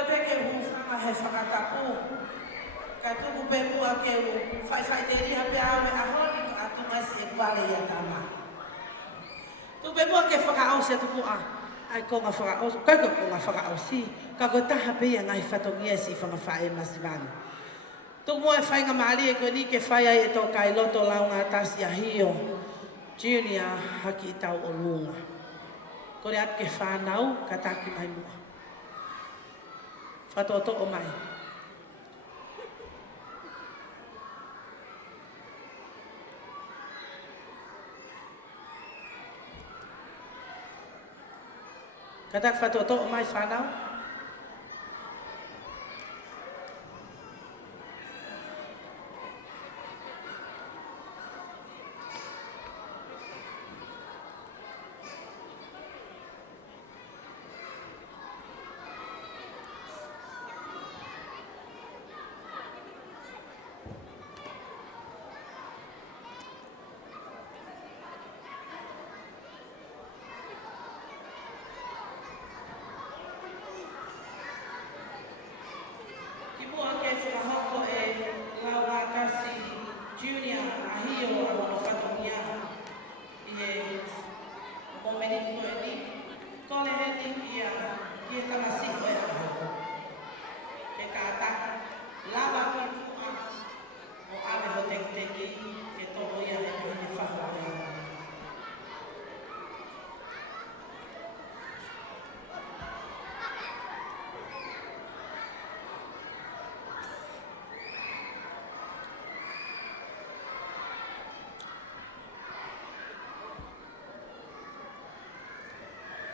le peke hufanga he whakatapu. Ka tuku pe mua ke whai te riha pe awe a honi a tunga se e wale ia tama. Tu pe mua ke whakaau se tuku a. Ai ko ngā whakaau, kai ko ngā whakaau si. Ka ko taha pe ia ngai whatongia si whanga whae masivani. Tu mua e whai ngā maari e ko ni ke whai ai e tō kai loto lau ngā tasi a hio. Junior haki i tau o lunga. Kore at ke whanau ka taki mai mua. Whatoto o mai. Katak whatoto o mai whanau.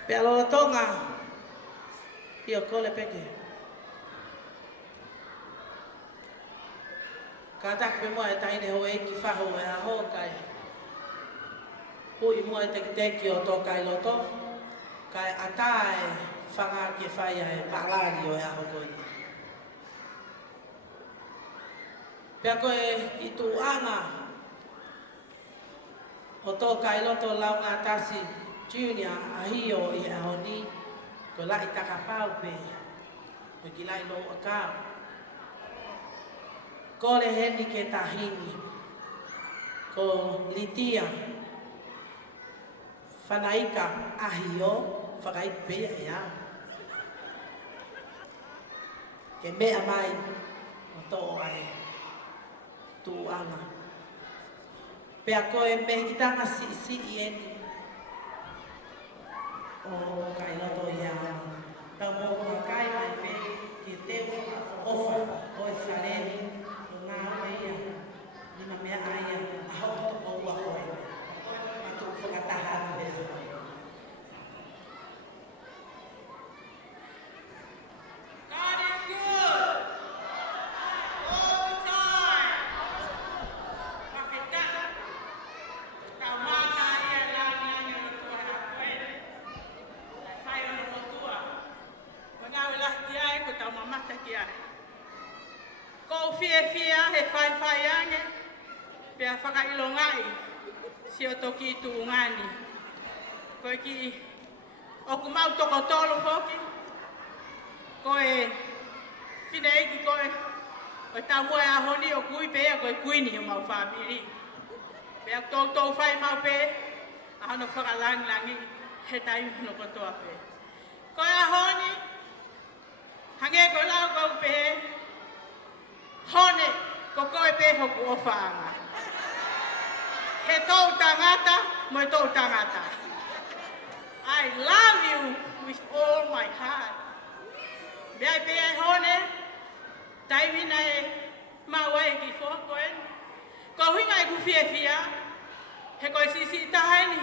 Pe alola tonga, io kole peke. Ka tak pe mua e taine ho e ki whaho e a ho kai. Hui mua e teki o tō kai loto, kai atae whanga ke whaia e palari o e a ho koi. Pea koe i tū anga, o tō kai loto lau ngā tasi, Junior a hio i a honi, ko lai takapau pe, ko ki lai lo akau. Ko le heni ke tahini, ko litia, whanaika a hio, whakaik pea e au. Ke mea mai, o tō ai, tū anga. Pea koe me ki tanga si i eni, o kai loto ia. Tau mō kai mai pe ki te ofa o e whareni o ngā ua ia. Nima mea aia a hau o ua koe. Ma tu whakataha a mea. God is good. All the time. Whaketaka. Tau māta ia lani anga o tua a koe. Whai ono o tua. Ko ngā wela ki ai ko tau mamata ki ai. Ko fie he whai ange. Pea whakailongai. Si o toki tu ngani. Ko ki oku mau toko tolu hoki. Ko e whine eki ko e o tau moe a honi o kui pea ko e kuini o mau whabiri. Pea tau whai mau pe. A hono whakalangi he taimi hono kotoa pe. Ko e a honi. Hange ko lau kau pe. Hone ko koe pe hoku o whaanga. He tau tangata mo e tau tangata. I love you with all my heart. Mea pe ai hone. Taimina e mawai ki whokoen. Ko hinga e ku fia. He koe sisi tahani.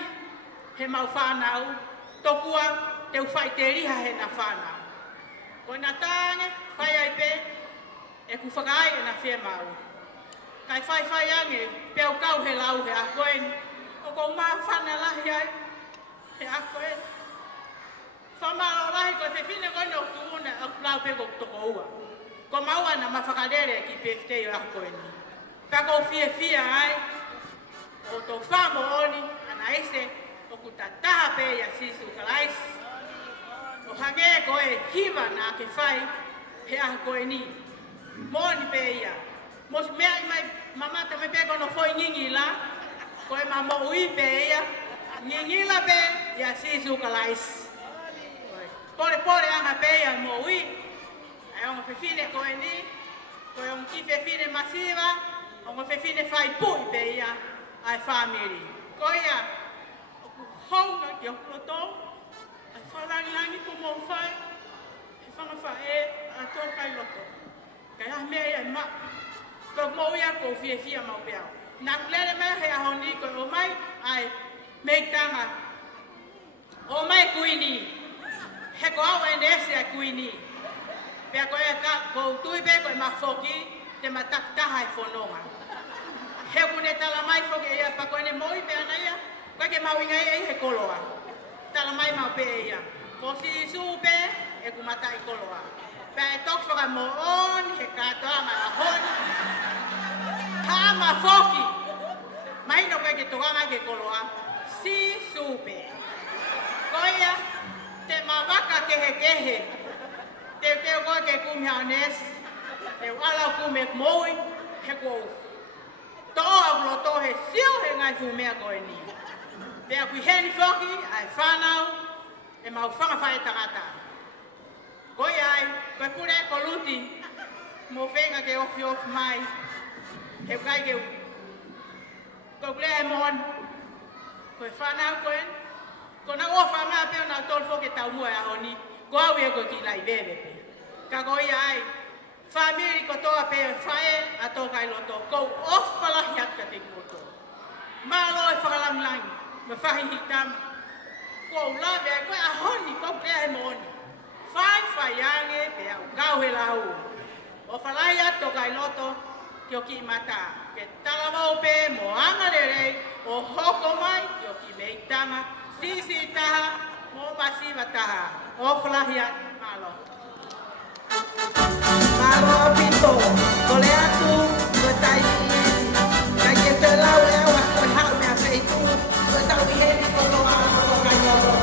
He mau whanau. Tokua te uwhai te riha he na whanau. Ko na tāne whai ai pe. E ku whakai e na whia mau. Kai whai ange. Peo kau he lau he a koen. O ko mā whana lahi ai. He a koen. Whamaro lahi ko whiwhine koe o tuuna o lau pe ko toko ua. Ko maua na mawhakarere ki PFT o a koen. Pako fia ai. O tō whamo oni, ana ese, o ku tataha pe ia sisu kalais. O hange koe hiwa nā ke whai, he a koe ni. Moni pe ia. Mos mea i mai mamata me pe kono foi ngingi la. Koe ma mo ui pe ia. Ngingi la pe ia sisu kalais. Pore pore anga pe ia mo ui. Ai onga fefine koe ni. Koe onga ki fefine masiva. Onga fefine fai pui pe ia. Ai family. Koe ia. Honga ki o kulotou. Ai whalangi ko mo whai. E whanga whae a tō kai loto. Kai ah mea ia ma. Ko mo ia ko fia mau peao. Nā kulere mea he ahoni ko o mai ai meitanga. O mai kuini. He ko au e nese a kuini. Pea ko e ka ko tui pe ko e mafoki te mataktaha e whanonga. He kune tala mai foki ia pa ko ene moi pe ana ia. Koe ke mawinga ia he koloa. Tala mai mau pe ia. Ko si isu pe e kumata i koloa. Pea e tok whaka mo on he katoa ma a honi. Hama foki. Mai no koe ke tokanga ke koloa. Si supe. Koia te mawaka kehe. Te koe ke kumi haones. Te alau kume moi he kou. Toa au loto he sio he ngai fumea koe ni. Te a kui heni foki ai whanau e mau whanga whae tangata. Koe ai, koe kure ko luti. Mo whenga ke ofi mai. He kai ke ko kule e mon. Koe whanau koe. Ko na ua whanga peo na tolfo ke tau mua e ahoni. Ko au e koe ki lai bebe pe. Ka koe ai. Family ko toa pe whae a tō kai loto. Ko ofalahi atka te koto. Malo e whakalamlangi. Me whahi hitam. Ko lawe ai koe ahoni ko kule e moni. Whai ange pe au kau he lau. Ofalahi ato kai loto. Ki o ki mata, ke talamau pe mo angarere o hoko mai ki o ki meitanga, sisi taha, mo pasiva taha, o flahiat malo. Malo pito, kole atu, kotai kai ke te lau e awa koe hau mea feitu, koe tau i heni kono a koto kai noro.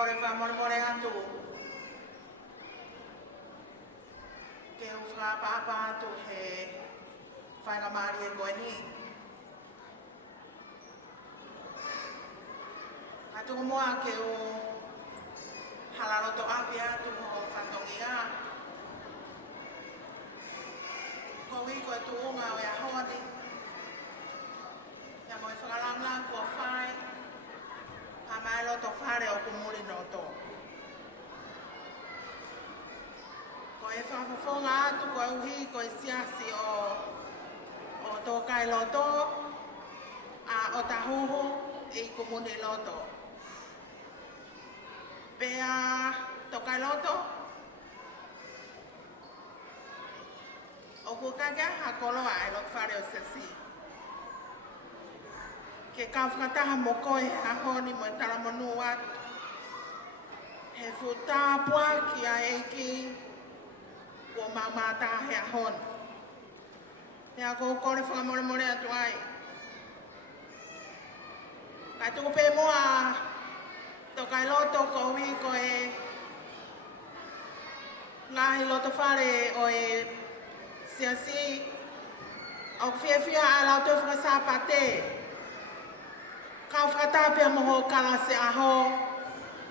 Kore whamoremore atu. Ke uwha papa atu he whainga maari e koe ni. Atu ko moa ke o halaroto api atu ho whantongia. Ko wi koe tu unga o ia hoani. Ia moi whakalamlang kua whai. Mai loto whare o kumuri noto. Ko e whawhawhonga atu ko e uhi ko e siasi o tō kai loto a o tahuhu e i kumuri loto. Pea tō kai loto o kukaka hakoloa e lo whare o sesi. Ke kawhakataha mo koe a honi mo e taramanu atu. He futāpua ki a eki Kua mamata he ahon. Hea ko kore whakamore more atu ai. Kai tuku pe moa to kai loto ko wi ko e ngahi loto whare o e siasi au whiawhia a lau te whakasapate. Kau whakata pia moho kala se aho.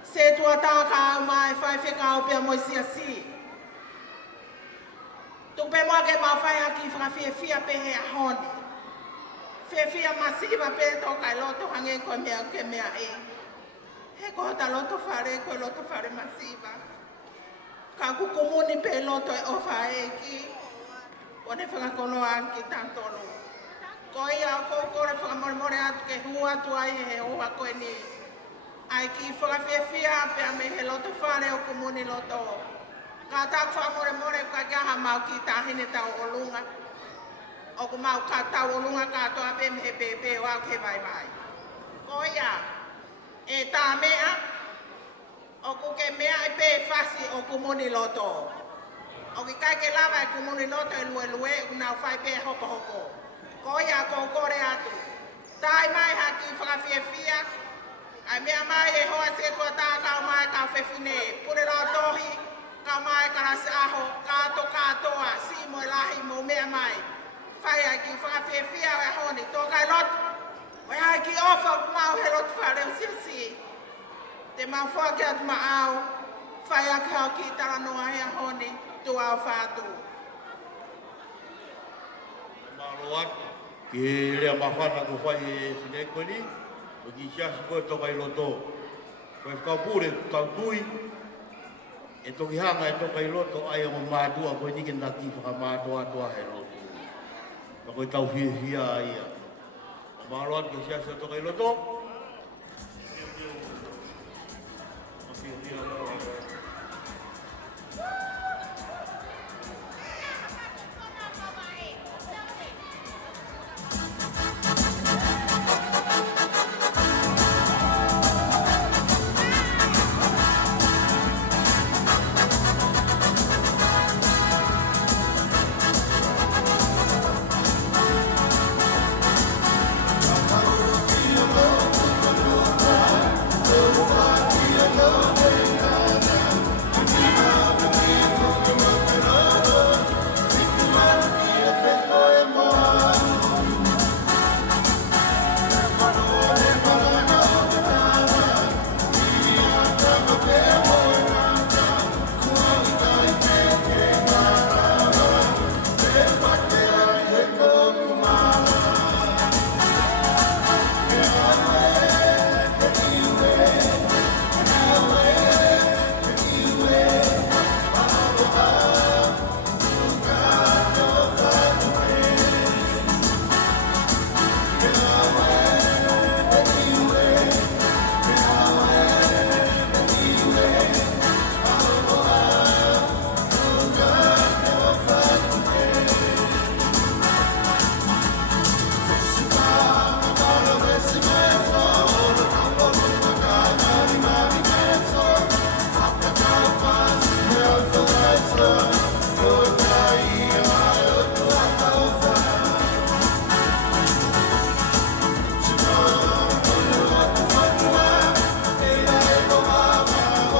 Se tuata ka au mai whai whikau pia mo siasi. Tupe moa ke mau whai aki whakawhiawhia pe he ahoni. Whiawhia masiva pe to kai loto hange ko mea ke mea e. He ko ta loto whare ko loto whare masiva. Ka kukumuni pe loto e ofa e ki. O ne whakakono anki tantonu. Ko ia ko kore whakamoremore atu ke hua atu ai he oa koe ni. Ai ki whakawhiawhia pe a me he loto whare o kumuni loto. Ka tak whakamoremore ka kia mau ki tahine tau o lunga. O ku mau ka tau o lunga ka toa pe me he pepe o au ke vai vai. Ko ia, e tā mea, o ku ke mea e pe fasi o kumuni loto. O ki kai ke lava e kumuni loto e lue lue, unau whai pe hoko hoko. Ko ia ko kore atu. Tai mai haki whakawhiawhia. Ai mea mai e hoa se tua tā kau mai kau whewhine. Pure rao tohi, kau mai karasi aho, kato katoa, si mo lahi mo mea mai. Whai ai ki whakawhiawhia e honi, tō kai loto. Oi ai ki ofa mau he loto whare o si. Te mau whake atu ma au, whai a kau ki taranoa he honi, tu au whātu. Maroat, ke rea mawhana ko whai e whinekoni, o ki siasi koe toka i loto. Koe whakapure, kau tui, e toki hanga e toka i loto, ai o mātua, koe nike nā ki whakamātua atua he loto. Ka koe tau hia ia. Maroat, ke siasi toka i loto,